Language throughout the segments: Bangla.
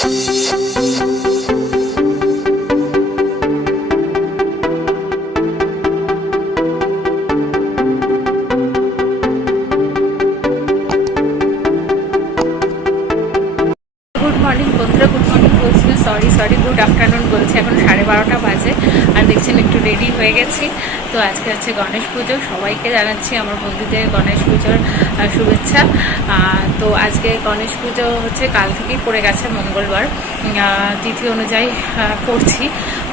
মর্নিং বন্ধুরা, গুড মর্নিং বলছি না, সরি গুড আফটারনুন বলছি। এখন 12:30 বাজে আর দেখছেন একটু রেডি হয়ে গেছি। তো আজকে হচ্ছে গণেশ পুজো, সবাইকে জানাচ্ছি আমার বন্ধুদের গণেশ পুজোর শুভেচ্ছা। তো আজকে গণেশ পুজো হচ্ছে কাল থেকেই পড়ে গেছে, মঙ্গলবার তিথি অনুযায়ী করছি।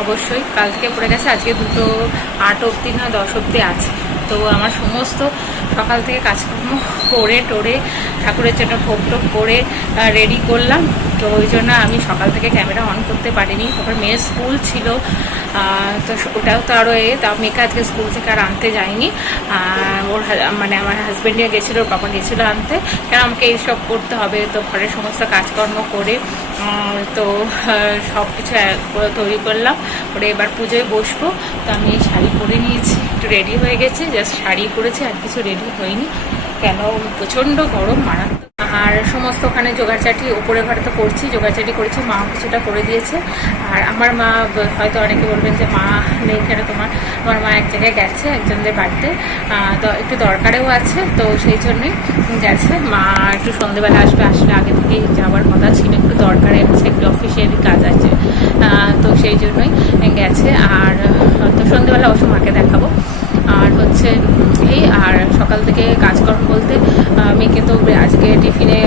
অবশ্যই কাল থেকে পড়ে গেছে, আজকে 2:08 অবধি না 10 অবধি আছে। তো আমার সমস্ত সকাল থেকে কাজকর্ম করে টোরে ঠাকুরের জন্য ভোগ টোগ করে রেডি করলাম। তো ওই জন্য আমি সকাল থেকে ক্যামেরা অন করতে পারিনি। তারপর মেয়ের স্কুল ছিল, তো ওটাও তো আরও তা মেয়েকে আজকে স্কুল থেকে আর আনতে যায়নি। ওর মানে আমার হাজব্যান্ডে গেছিলো, ওর বাবা গেছিলো আনতে, কেন আমাকে এইসব করতে হবে। তো ঘরের সমস্ত কাজকর্ম করে তো সব কিছু তৈরি করলাম করে এবার পুজোয় বসবো। তো আমি এই শাড়ি পরে নিয়েছি, একটু রেডি হয়ে গেছি, জাস্ট শাড়ি পরেছি, আর কিছু রেডি হয়নি, কেন প্রচণ্ড গরম মারাত্মক। আর সমস্ত ওখানে জোগাড়চাটি উপরে ঘরে তো করছি, জোগাড়চাটি করেছি, মা কিছুটা করে দিয়েছে। আর আমার মা হয়তো অনেকে বলবেন যে মা নেই কেন তোমার, আমার মা এক জায়গায় গেছে একজনদের বাড়িতে, তো একটু দরকারেও আছে, তো সেই জন্যই গেছে। মা একটু সন্ধ্যেবেলা আসবে, আসলে আগে থেকেই যাওয়ার কথা ছিল, একটু দরকারে আছে, একটু অফিসিয়ালি কাজ আছে, তো সেই জন্যই গেছে। আর তো সন্ধ্যেবেলা অবশ্য মাকে দেখাবো। আর হচ্ছে এই, আর সকাল থেকে কাজকর্ম বলতে মেয়েকে তো আজকে টিফিনে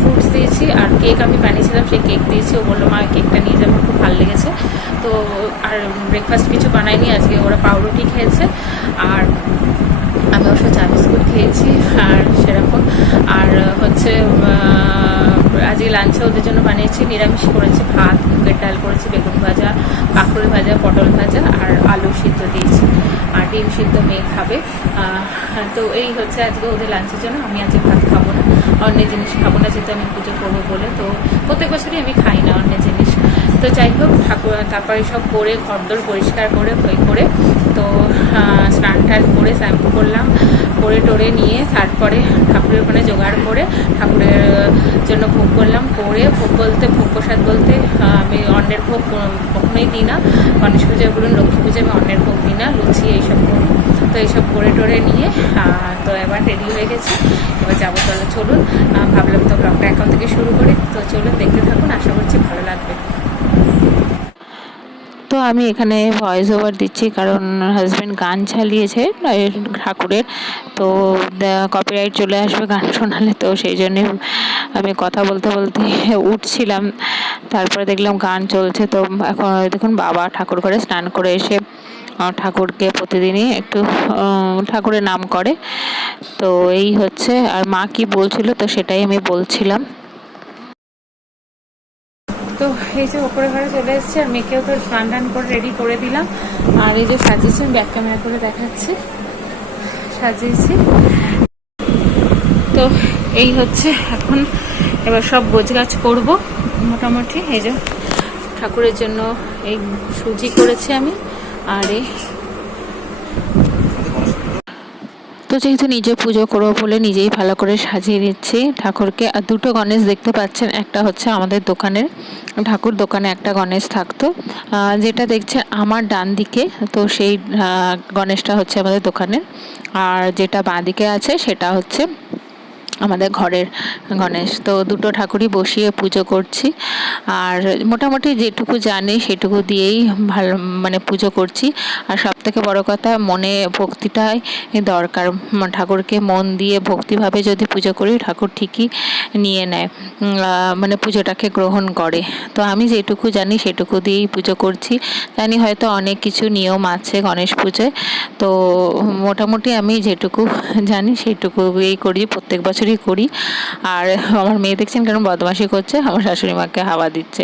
ফ্রুটস দিয়েছি, আর কেক আমি বানিয়েছিলাম, সেই কেক দিয়েছি। ও বললো মা কেকটা নিয়ে যাবো, খুব ভালো লেগেছে। তো আর ব্রেকফাস্ট কিছু বানাইনি আজকে, ওরা পাউরুটি খেয়েছে, আর আমি অবশ্য চা বিস্কুট খেয়েছি আর সেরকম। আর হচ্ছে আজকে লাঞ্চে ওদের জন্য বানিয়েছি, নিরামিষ করেছি, ভাত, মুগের ডাল করেছি, বেগুন ভাজা, কাঁকরোল ভাজা, পটল ভাজা, আর আলু সিদ্ধ দিয়েছি, আর ডিম সিদ্ধ মেয়ে খাবে। তো এই হচ্ছে আজকে ওদের লাঞ্চের জন্য। আমি আজকে ভাত খাবো না, অন্যের জিনিস খাবো না, যেহেতু আমি পুজো করবো বলে। তো প্রত্যেক বছরই আমি খাই না অন্যের জিনিস। তো যাই হোক, ঠাকুর তারপরে সব করে ঘরদোর পরিষ্কার করে করে তো স্নান টান করে শ্যাম্পু করলাম, করে টোরে নিয়ে তারপরে ঠাকুরের ওখানে জোগাড় করে ঠাকুরের জন্য ভোগ করলাম। করে ভোগ বলতে ভোগ প্রসাদ বলতে আমি অন্যের ভোগ কখনোই দিই না। গণেশ পুজোয় বলুন, লক্ষ্মী পুজোয় আমি অন্যের ভোগ দিই না, লুচি এইসব করি। তো এইসব করে টোরে নিয়ে তো এবার রেডি হয়ে গেছি, এবার যাবো। তাহলে চলুন, ভাবলাম তো ব্লগটা এখন থেকে শুরু করি। তো চলুন দেখতে থাকুন, আশা করছি ভালো লাগবে। তো আমি এখানে ভয়েস ওভার দিচ্ছি, কারণ হাজব্যান্ড গান চালিয়েছে ঠাকুরের, তো কপিরাইট চলে আসবে গান শোনালে। তো সেই জন্যে আমি কথা বলতে বলতে উঠছিলাম, তারপরে দেখলাম গান চলছে। তো এখন দেখুন বাবা ঠাকুর ঘরে স্নান করে এসে ঠাকুরকে প্রতিদিনই একটু ঠাকুরের নাম করে। তো এই হচ্ছে, আর মা কি বলছিল তো সেটাই আমি বলছিলাম। তো এই যে ওপরে ঘরে চলে এসেছি, আর মেয়েকেও তো স্নান টান করে রেডি করে দিলাম। আর এই যে সাজিয়েছি, আমি ব্যাক ক্যামেরা করে দেখাচ্ছি, সাজিয়েছি। তো এই হচ্ছে এখন, এবার সব গোছগাছ করব মোটামুটি। এই যে ঠাকুরের জন্য এই সুজি করেছি আমি, আর এই তো যেহেতু নিজে পুজো করবো বলে নিজেই ভালো করে সাজিয়ে নিচ্ছি ঠাকুরকে। আর দুটো গণেশ দেখতে পাচ্ছেন, একটা হচ্ছে আমাদের দোকানের ঠাকুর, দোকানে একটা গণেশ থাকতো, যেটা দেখছেন আমার ডান দিকে, তো সেই গণেশটা হচ্ছে আমাদের দোকানের। আর যেটা বাঁ দিকে আছে সেটা হচ্ছে আমাদের ঘরের গণেশ। তো দুটো ঠাকুরই বসিয়ে পুজো করছি, আর মোটামুটি যেটুকু জানি সেটুকু দিয়েই ভালো মানে পুজো করছি। আর সব থেকে বড় কথা, মনে ভক্তিটাই দরকার। ঠাকুরকে মন দিয়ে ভক্তিভাবে যদি পুজো করি, ঠাকুর ঠিকই নিয়ে নেয়, মানে পুজোটাকে গ্রহণ করে। তো আমি যেটুকু জানি সেটুকু দিয়েই পুজো করছি। জানি হয়তো অনেক কিছু নিয়ম আছে গণেশ পুজোয়, তো মোটামুটি আমি যেটুকু জানি সেটুকুই করি, প্রত্যেক বছরই করি। আর আমার মেয়ে দেখছেন কেরম বদমাশি করছে, আমার শাশুড়ি মাকে হাওয়া দিচ্ছে।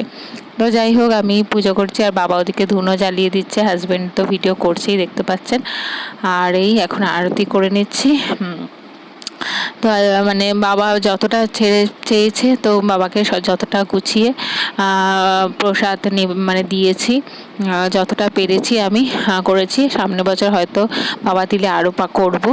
তো যাই হোক, আমি পুজো করছি, আর বাবা ওদিকে ধুনো জ্বালিয়ে দিচ্ছে, হাজব্যান্ড তো ভিডিও করছেই দেখতে পাচ্ছেন। আর এই এখন আরতি করে নিচ্ছি। তো মানে বাবা যতটা চেয়েছে, তো বাবাকে যতটা গুছিয়ে প্রসাদ মানে দিয়েছি, যতটা পেরেছি আমি করেছি। সামনে বছর হয়তো বাবা দিলে আরও করবো।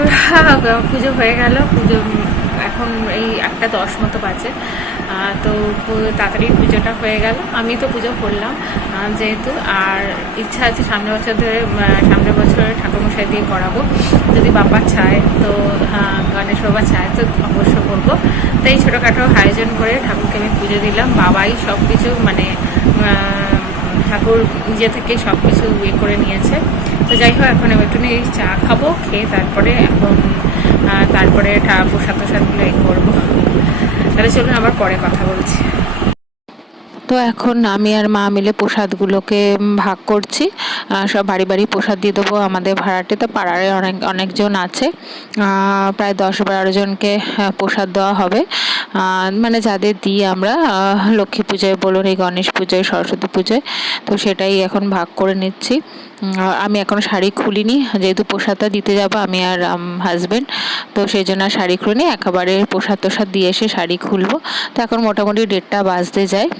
বন্ধুরা, পুজো হয়ে গেল। পুজো এখন এই 1:10 মতো বাজে। তো তাড়াতাড়ি পুজোটা হয়ে গেল। আমি তো পুজো করলাম যেহেতু, আর ইচ্ছা আছে সামনের বছর ঠাকুরমশাই দিয়ে করাবো, যদি বাবা চায় তো, গণেশ বাবা চায় তো অবশ্য করবো। তো এই ছোটোখাটো আয়োজন করে ঠাকুরকে আমি পুজো দিলাম। বাবাই সব কিছু মানে ঠাকুর নিজে থেকে সব কিছু ইয়ে করে নিয়েছে। তো যাই হোক, এখন আমি একটু চা খাবো, খেয়ে তারপরে প্রসাদ টসাদগুলো করবো। তাহলে চলুন আবার পরে কথা বলছি। তো এখন আমি আর মা মিলে প্রসাদগুলোকে ভাগ করছি। সব বাড়ি বাড়ি প্রসাদ দিয়ে দেবো। আমাদের ভাড়াটে তো পাড়ারে অনেকজন আছে, প্রায় 10-12 জনকে প্রসাদ দেওয়া হবে। মানে যাদের দিই আমরা লক্ষ্মী পুজোয় বলুন, এই গণেশ পুজোয়, সরস্বতী পুজোয়, তো সেটাই এখন ভাগ করে নিচ্ছি। আমি এখন শাড়ি খুলিনি, যেহেতু প্রসাদটা দিতে যাবো আমি আর হাজব্যান্ড, তো সেই জন্য শাড়ি খুলিনি, একেবারে প্রসাদ তোসাদ দিয়ে এসে শাড়ি খুলবো। তো এখন মোটামুটি 1:30 বাজতে যায়।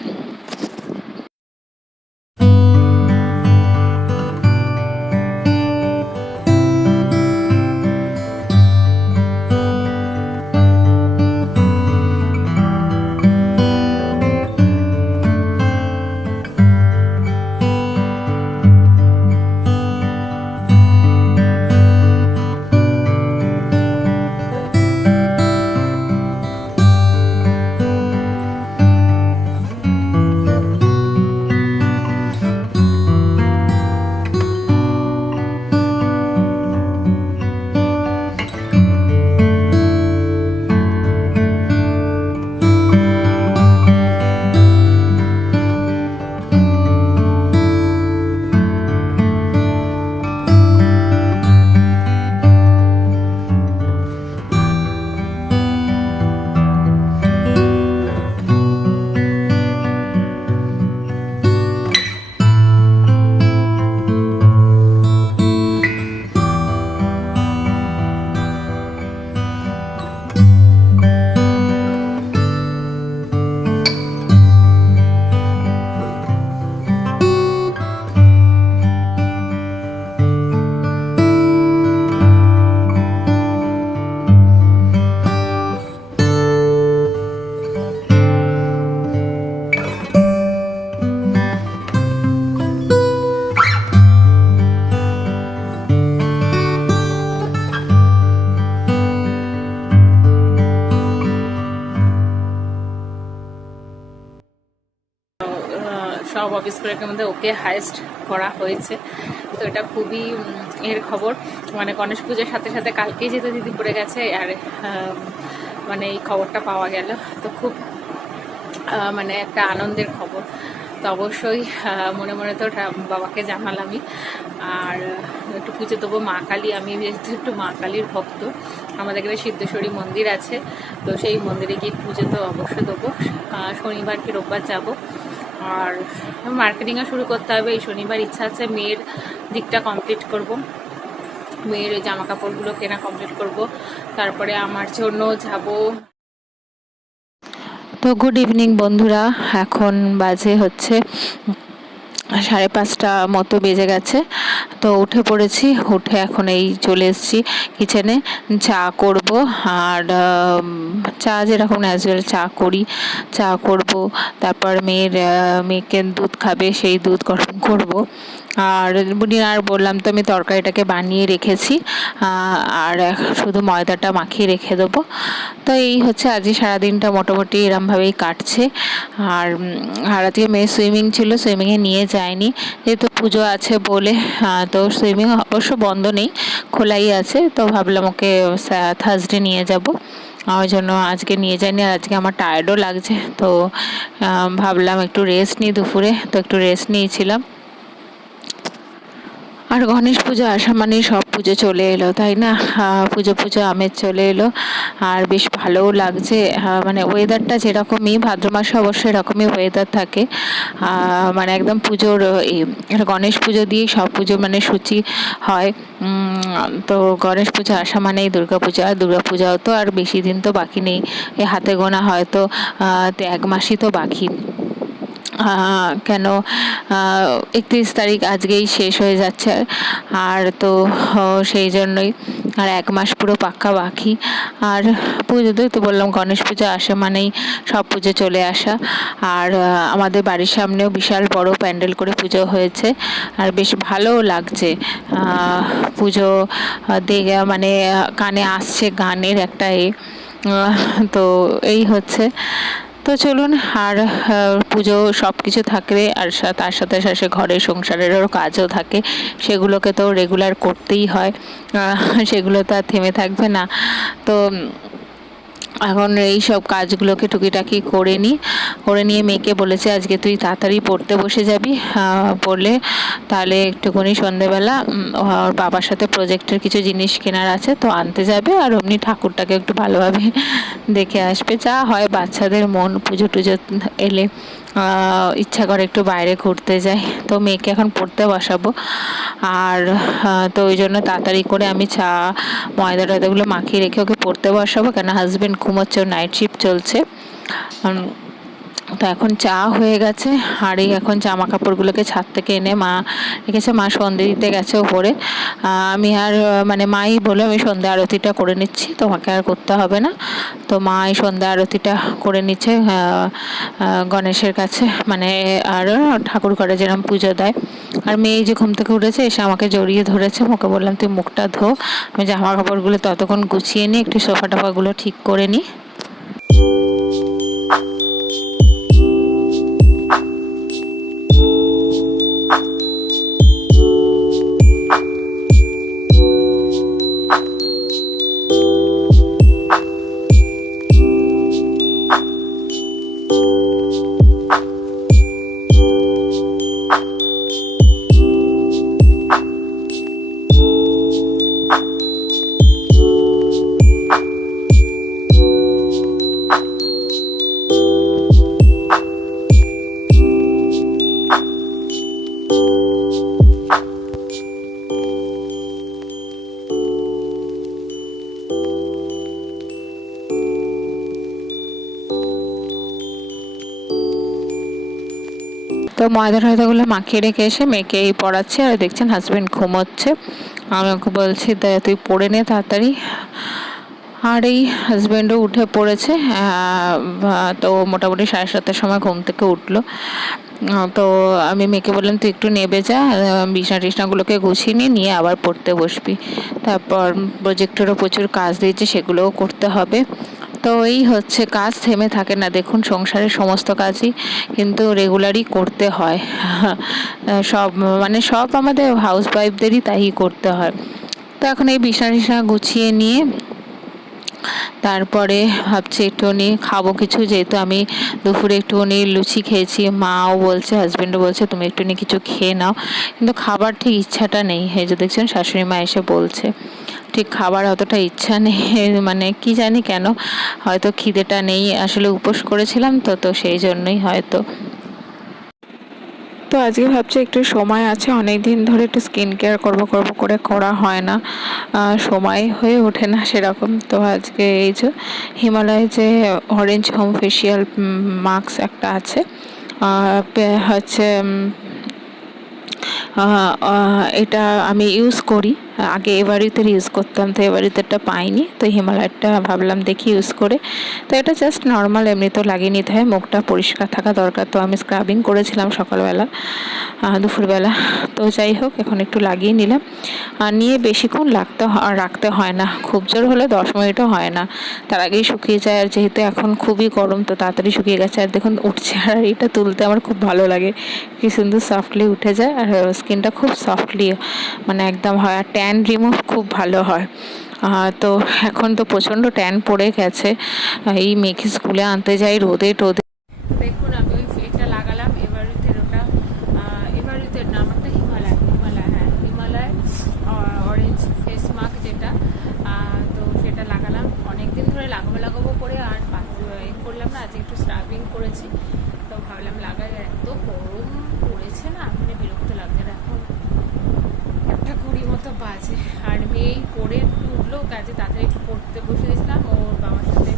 সব অফিস করে মধ্যে ওকে হাইস্ট করা হয়েছে। তো এটা খুবই এর খবর, মানে গণেশ পুজোর সাথে সাথে কালকেই যেহেতু দিদি পড়ে গেছে, আর মানে এই খবরটা পাওয়া গেল, তো খুব মানে একটা আনন্দের খবর। তো অবশ্যই মনে মনে তো বাবাকে জানালামই। আর একটু পুজো দেবো মা কালী, আমি যেহেতু একটু মা কালীর ভক্ত, আমাদের এখানে সিদ্ধেশ্বরী মন্দির আছে, তো সেই মন্দিরে গিয়ে পুজো তো অবশ্যই দেবো। শনিবার কি রোববার যাব। আর মার্কেটিংও শুরু করতে হবে। এই শনিবার ইচ্ছা আছে মেয়ের দিকটা কমপ্লিট করব, মেয়ের ওই জামা কাপড়গুলো কেনা কমপ্লিট করব, তারপরে আমার জন্য যাব। তো গুড ইভিনিং বন্ধুরা, এখন বাজে হচ্ছে 5:30 মতো বেজে গেছে। তো উঠে পড়েছি, উঠে এখন এই চলে এসেছি কিচেনে, চা করব। আর চা যেরকম ন্যাচারাল চা করি, চা করব। তারপর মেয়েকে দুধ খাবে, সেই দুধ গরম করব। আর বললাম তো আমি তরকারিটাকে বানিয়ে রেখেছি, আর শুধু ময়দাটা মাখিয়ে রেখে দেবো। তো এই হচ্ছে আজকে সারাদিনটা মোটামুটি এরমভাবেই কাটছে। আর আজকে মেয়ে সুইমিং ছিল, সুইমিংয়ে নিয়ে যায়নি যেহেতু পুজো আছে বলে। তো সুইমিং অবশ্য বন্ধ নেই, খোলাই আছে। তো ভাবলাম ওকে থার্সডে নিয়ে যাব, ওই জন্য আজকে নিয়ে যাইনি। আর আজকে আমার টায়ার্ডও লাগছে, তো ভাবলাম একটু রেস্ট নিই দুপুরে, তো একটু রেস্ট নিয়েছিলাম। আর গণেশ পুজো আসা মানে সব পুজো চলে এলো, তাই না? পুজো আমেজ চলে এলো, আর বেশ ভালোও লাগছে। মানে ওয়েদারটা যেরকমই, ভাদ্র মাসে অবশ্যই এরকমই ওয়েদার থাকে। মানে একদম পুজোর গণেশ পুজো দিয়েই সব পুজো মানে সূচি হয়। তো গণেশ পুজো আসা মানেই দুর্গা পূজা, আর দুর্গা পূজাও তো আর বেশি দিন তো বাকি নেই, এই হাতে গোনা হয়তো 1 মাসই তো বাকি। কেন 31 তারিখ আজকেই শেষ হয়ে যাচ্ছে, আর তো সেই জন্যই আর 1 মাস পুরো পাক্কা বাকি। আর পুজোতেই তো বললাম গণেশ পুজো আসে মানেই সব পুজো চলে আসা। আর আমাদের বাড়ির সামনেও বিশাল বড় প্যান্ডেল করে পুজো হয়েছে আর বেশ ভালোও লাগছে। পুজো দেখে মানে কানে আসছে গানের একটা তো এই হচ্ছে। তো চলুন, আর পুজো সব কিছু থাকলে আর তার সাথে সাথে ঘরের সংসারেরও কাজও থাকে, সেগুলোকে তো রেগুলার করতেই হয়, সেগুলো তো আর থেমে থাকবে না। তো এখন এই সব কাজগুলোকে টুকিটাকি করে নিয়ে মেয়েকে বলেছে আজকে তুই তাড়াতাড়ি পড়তে বসে যাবি, পড়লে তাহলে একটুখানি সন্ধেবেলা ওর বাবার সাথে প্রজেক্টের কিছু জিনিস কেনার আছে তো আনতে যাবে, আর অমনি ঠাকুরটাকে একটু ভালোভাবে দেখে আসবে। যা হয় বাচ্চাদের মন, পুজো টুজো এলে ইচ্ছা করে একটু বাইরে ঘুরতে যায়। তো মেয়েকে এখন পড়তে বসাবো, আর তো ওই জন্য তাড়াতাড়ি করে আমি চা ময়দা টয়দাগুলো মাখিয়ে রেখে ওকে পড়তে বসাবো, কেন হাজবেন্ড ঘুমোচ্ছে, ওর নাইট শিফট চলছে। তো এখন চা হয়ে গেছে, আর এই এখন জামা কাপড়গুলোকে ছাদ থেকে এনে মা রেখেছে। মা সন্ধে দিতে গেছে ওপরে। আমি আর মানে মাই বলে আমি সন্ধ্যা আরতিটা করে নিচ্ছি, তোমাকে আর করতে হবে না। তো মা এই সন্ধ্যা আরতিটা করে নিচ্ছে গণেশের কাছে, মানে আর ঠাকুর ঘরে যেরকম পুজো দেয়। আর মেয়ে যে ঘুম থেকে উঠেছে এসে আমাকে জড়িয়ে ধরেছে, ওকে বললাম তুই মুখটা ধো, আমি জামা কাপড়গুলো ততক্ষণ গুছিয়ে নিই, একটু সোফা টোফাগুলো ঠিক করে নিই। তো ময়দা টয়দাগুলো মাখিয়ে রেখে এসে মেয়েকে এই পড়াচ্ছি, আর দেখছেন হাজবেন্ড ঘুমোচ্ছে। আমি ওকে বলছি তুই পড়ে নে তাড়াতাড়ি। আর এই হাজব্যান্ডও উঠে পড়েছে, তো মোটামুটি 7:30টার সময় ঘুম থেকে উঠলো। তো আমি মেয়েকে বললাম তুই একটু নেবে যা, বিছনা টিছনাগুলোকে গুছিয়ে নিয়ে আবার পড়তে বসবি। তারপর প্রজেক্টেরও প্রচুর কাজ দিয়েছে, সেগুলোও করতে হবে। তো এই হচ্ছে, কাজ থেমে থাকে না, দেখুন সংসারের সমস্ত কাজই কিন্তু রেগুলারই করতে হয়। সব মানে সব আমাদের হাউস ওয়াইফদেরই তাই করতে হয়। তো এখন এই বিছনা টিছনা গুছিয়ে নিয়ে তারপরে ভাবছি একটুখানি খাবো কিছু, যেহেতু আমি দুপুরে একটুখানি লুচি খেয়েছি, মাও বলছে হাজবেন্ডও বলছে তুমি একটুখানি কিছু খেয়ে নাও, কিন্তু খাবার ঠিক ইচ্ছাটা নেই। এই যে দেখছেন শাশুড়ি মা এসে বলছে ঠিক খাবার অতটা ইচ্ছা নেই, মানে কি জানি কেন, হয়তো খিদেটা নেই, আসলে উপোস করেছিলাম তো সেই জন্যই হয়তো। তো আজকে ভাবছি একটু সময় আছে, অনেক দিন ধরে একটু স্কিন কেয়ার করবো করে করা হয় না, সময় হয়ে ওঠে না সেরকম। তো আজকে এই যে হিমালয় যে অরেঞ্জ হোম ফেসিয়াল মাস্ক একটা আছে, হচ্ছে এটা আমি ইউজ করি, আগে এভারিতের ইউজ করতাম, তো এভারিতেরটা পাইনি, তো হিমালয়টা ভাবলাম দেখি ইউজ করে। তো এটা জাস্ট নর্মাল এমনিতেও লাগিয়ে নিতে হয়, মুখটা পরিষ্কার থাকা দরকার। তো আমি স্ক্রাবিং করেছিলাম সকালবেলা দুপুরবেলা, তো যাই হোক এখন একটু লাগিয়ে নিলাম। আর নিয়ে বেশিক্ষণ রাখতে হয় না, খুব জোর হলে 10 মিনিটও হয় না, তার আগেই শুকিয়ে যায়। আর যেহেতু এখন খুবই গরম তো তাড়াতাড়ি শুকিয়ে গেছে। আর দেখুন উঠছে, আর এটা তুলতে আমার খুব ভালো লাগে, কি সুন্দর সফটলি উঠে যায়, আর স্কিনটা খুব সফটলি মানে একদম হয়, আর ট্যান রিমুভ খুব ভালো হয়। তো এখন তো প্রচণ্ড ট্যান পড়ে গেছে, এই মেয়েকে স্কুলে আনতে যাই রোদে টোদে। দেখুন আমি ওই এটা লাগালাম এভারিতের, ওটা এভারিতের নাম একটা হিমালয়, হ্যাঁ হিমালয় অরেঞ্জ ফেস মাস্ক যেটা, তো সেটা লাগালাম। অনেকদিন ধরে লাগাবো করে আর করলাম না, আজকে একটু স্ক্রাবিং করেছি, তো ভাবলাম লাগাই। এত গরম পড়েছে না, মানে বিরক্ত লাগছে। এখন 1:20 মতো বাজে, আর মেয়ে পড়ে একটু উঠলো, কাজে তাড়াতাড়ি একটু পড়তে বসে দিয়েছিলাম, ওর বাবার সাথে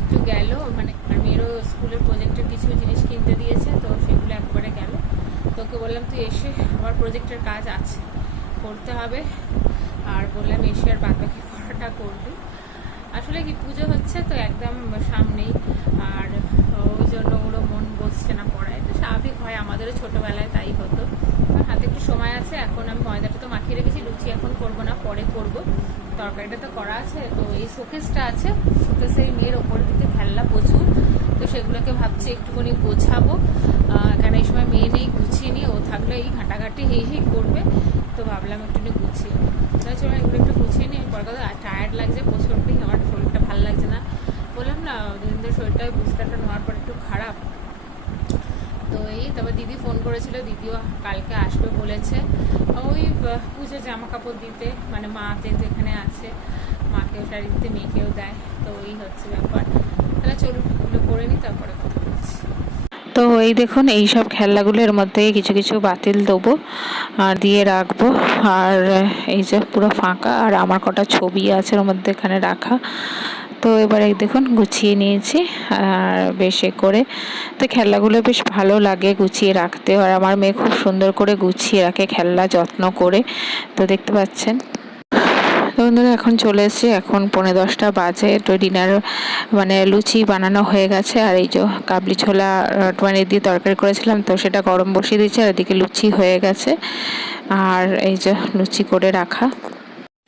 একটু গেল, মানে আর মেয়েরও স্কুলের প্রজেক্টের কিছু জিনিস কিনতে দিয়েছে, তো সেগুলো একবারে গেল। তোকে বললাম তুই এসে আবার প্রজেক্টের কাজ আছে করতে হবে, আর বললাম এসে আর বাদবাকি করাটা করবি। আসলে কি পুজো হচ্ছে তো একদম সামনেই, আর ওই জন্য ওরও মন বসছে না পড়ায়, তো স্বাভাবিক হয়, আমাদেরও ছোটোবেলায় তাই হতো। হাতে একটু সময় আছে, এখন আমি ময়দাটা তো মাখিয়ে রেখেছি, লুচি এখন করবো না, পরে করবো। তরকারিটা তো করা আছে, তো এই শোকেসটা আছে, শোকেসে এই মেয়ের ওপরের দিকে খেলনা প্রচুর, তো সেগুলোকে ভাবছি একটুখানি গোছাবো, কারণ এই সময় মেয়ে নেই, গুছিয়ে নিয়ে ও থাকলে এই ঘাটাঘাটি হেই করবে, তো ভাবলাম একটুখানি গুছিয়ে নিই। তাহলে চলো এগুলো একটু গুছিয়ে নিই। পরে কথা টায়ার্ড লাগছে প্রচুরই, আমার শরীরটা ভালো লাগছে না, বললাম না দুদিন ধরে শরীরটা বুস্টারটা নেওয়ার পর একটু খারাপ। তো এই তবে দিদি ফোন করেছিল, দিদিও কালকে আসবে বলেছে, ওই পুজো জামা কাপড় দিতে, মানে মা যেহেতু এখানে আছে, মাকেও শাড়ি দিতে, মেয়েকেও দেয়, তো এই হচ্ছে ব্যাপার। তাহলে চলুন এগুলো করে নিই, তারপরে কথা বলছি। তো এই দেখুন এই সব খেলনাগুলোর মধ্যে কিছু কিছু বাতিল দেবো আর দিয়ে রাখবো। আর এই যে পুরো ফাঁকা, আর আমার কটা ছবি আছে ওর মধ্যে এখানে রাখা। তো এবার এই দেখুন গুছিয়ে নিয়েছি আর বেশ করে। তো খেলনাগুলো বেশ ভালো লাগে গুছিয়ে রাখতে, আর আমার মেয়ে খুব সুন্দর করে গুছিয়ে রাখে খেলনা, যত্ন করে। তো দেখতে পাচ্ছেন। তো বন্ধুরা এখন চলে এসেছি, এখন 9:45 বাজে। তো ডিনার মানে লুচি বানানো হয়ে গেছে, আর এই যে কাবলি ছোলা মানে দিয়ে তরকারি করেছিলাম, তো সেটা গরম বসিয়ে দিয়েছি, আর এদিকে লুচি হয়ে গেছে, আর এই যে লুচি করে রাখা।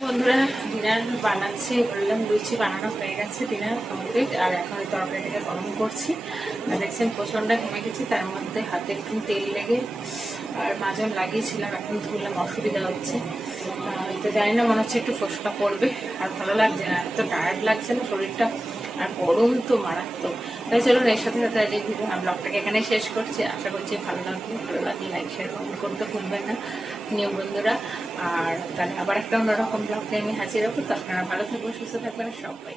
বন্ধুরা ডিনার বানাচ্ছি, বললাম লুচি বানানো হয়ে গেছে, ডিনার কমপ্লিট, আর এখন ওই তরকারিটাকে গরম করছি। আর দেখছেন প্রচণ্ড ঘেমে গেছি, তার মধ্যে হাতে একটু তেল লেগে, আর মাজন লাগিয়েছিলাম, এখন ধরলাম অসুবিধা হচ্ছে। তো জানি না, মনে হচ্ছে একটু ফোসকা পড়বে, আর ভালো লাগছে না, এত টায়ার্ড লাগছে না শরীরটা, আর গরম তো মারাত্মক। তাই চলুন এর সাথে সাথে আজ এই ভিডিও ব্লগটাকে এখানে শেষ করছি। আশা করছি ভালো লাগলে লাইক শেয়ার কমেন্ট করতে ভুলবেন না নিয়ম বন্ধুরা। আর তাহলে আবার একটা অন্যরকম ব্লগকে আমি হাজির রাখবো। তো আপনারা ভালো থাকবেন, সুস্থ থাকবেন সবাই।